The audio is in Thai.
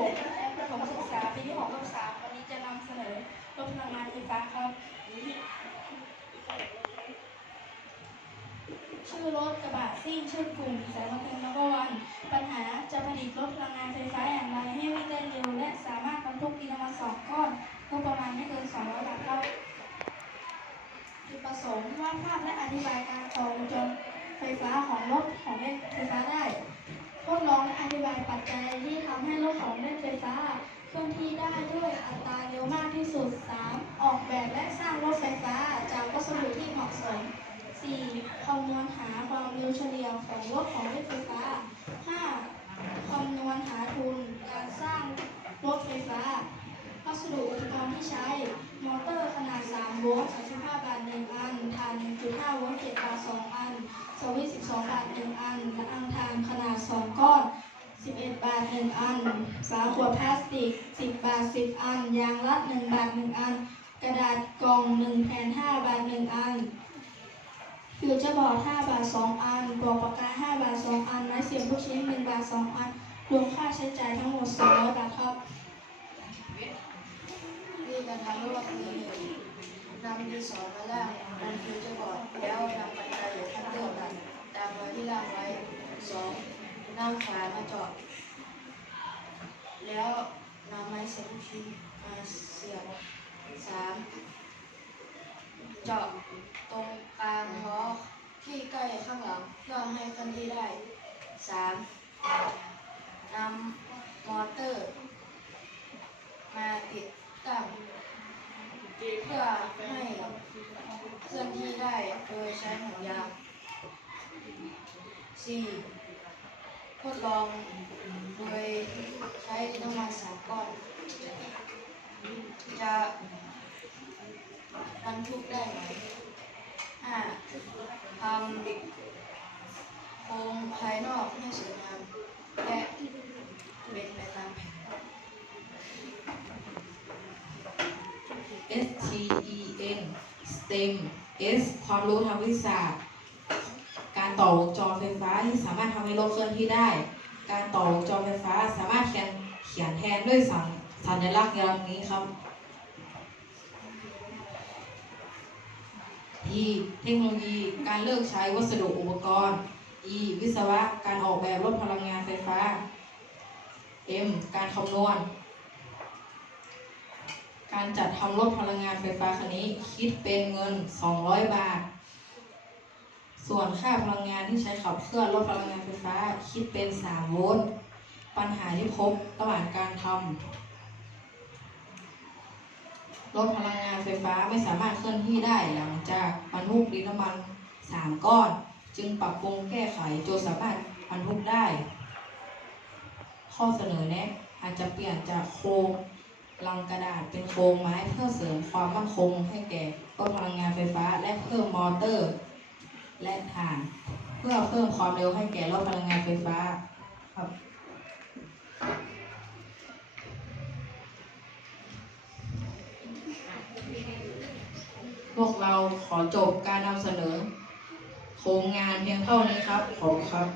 ผมประถมศึกษาปีที่6ทับ3วันนี้จะนำเสนอรถพลังงานไฟฟ้าครับ ชื่อรถกระบะซิ่งชื่อกลุ่มสายบันเทิงนัมเบอร์วัน ปัญหาจะผลิตรถพลังงานไฟฟ้าอย่างไรให้วิ่งได้เร็ว และสามารถบรรทุกดินน้ำมันสองก้อนงบประมาณไม่เกิน 200บาทครับจุดประสงค์วาดภาพและอธิบายการต่อวงจรไฟฟ้าของรถของเล่น จจัยที่ทำให้รถของเล่นไฟฟ้าเคลื่อนที่ได้ด้วยอัตราเร็วมากที่สุด 3. ออกแบบและสร้างรถไฟฟ้าจากวัสดุที่เหมาะสม 4. คำนวณหาความเร็วเฉลี่ยของรถของเล่นไฟฟ้า 5. คำนวณหาทุนการสร้างรถไฟฟ้าวัสดุอุปกรณ์ที่ใช้ มอเตอร์ขนาด 3 โวลต์35 บาท 1 อันถ่าน 1.5 โวลต์7บาท 2 อันสวิตช์12 บาท 1 อันและอังทานขนาด 2 11 บาท 1 อัน ฝาขวดพลาสติก 10 บาท 10 อัน ยางรัด 1 บาท 1 อัน กระดาษกล่อง 1 แผ่น 5 บาท 1 อันฟิวเจอร์บอร์ด5บาท 2 อันปลอกปากกา 5 บาท 2 อัน ไม้เสียบลูกชิ้น 1 บาท 2 อัน รวมค่าใช้จ่ายทั้งหมด200บาทครับวิธีการทำก็คือนำดินสอมาล่างบนฟิวเจอร์บอร์ดแล้วนำกันไกรหรือคัตเตอร์ตัดตามรอยที่ล่างไว้สองนำฝา มาจาะแล้วนำไม้เสียบลูกชิ้นมาเสียบสามเจาะตรงกลางล้อที่ใกล้ข้างหลังเพื่อให้เคลื่อนที่ได้สามนำมอเตอร์ มาติดตั้งเพื่อให้เคลื่อนที่ได้โดยใช้ห่วงยาง 4. ทดลองโดยใช้น้ำมันสามก้อน จะบรรทุกได้ไหม 5. ทำโครงภายนอกให้สวยงามและเป็นไปตามแผน S T E N STEM S ความรู้ทางวิทยาศาสตร์ ต่อวงจรไฟฟ้าที่สามารถทำให้รถเคลื่อนที่ได้ การต่อวงจรไฟฟ้าสามารถเขียนเขียนแทนด้วยสัญสัญลักษณ์อย่างนี้ครับ E เทคโนโลยีการเลือกใช้วัสดุอุปกรณ์ E วิศวะการออกแบบรถพลังงานไฟฟ้า M การคำนวณ การจัดทำรถพลังงานไฟฟ้าคันนี้คิดเป็นเงิน 200 บาท ส่วนค่าพลังงานที่ใช้ขับเคลื่อนรถพลังงานไฟฟ้าคิดเป็น 3 โวลต์ ปัญหาที่พบระหว่างการทำรถพลังงานไฟฟ้าไม่สามารถเคลื่อนที่ได้หลังจากบรรทุกดินน้ำมัน 3 ก้อน จึงปรับปรุงแก้ไขจนสามารถบรรทุกได้ ข้อเสนอแนะอาจจะเปลี่ยนจากโครงลังกระดาษเป็นโครงไม้เพื่อเสริมความมั่นคงให้แก่รถพลังงานไฟฟ้าและเพิ่มมอเตอร์ และถ่าน เพื่อเพิ่มความเร็วให้แก่รถพลังงานไฟฟ้าครับพวกเราขอจบการนำเสนอ โครงงานเพียงเท่านี้ครับ ขอบคุณครับ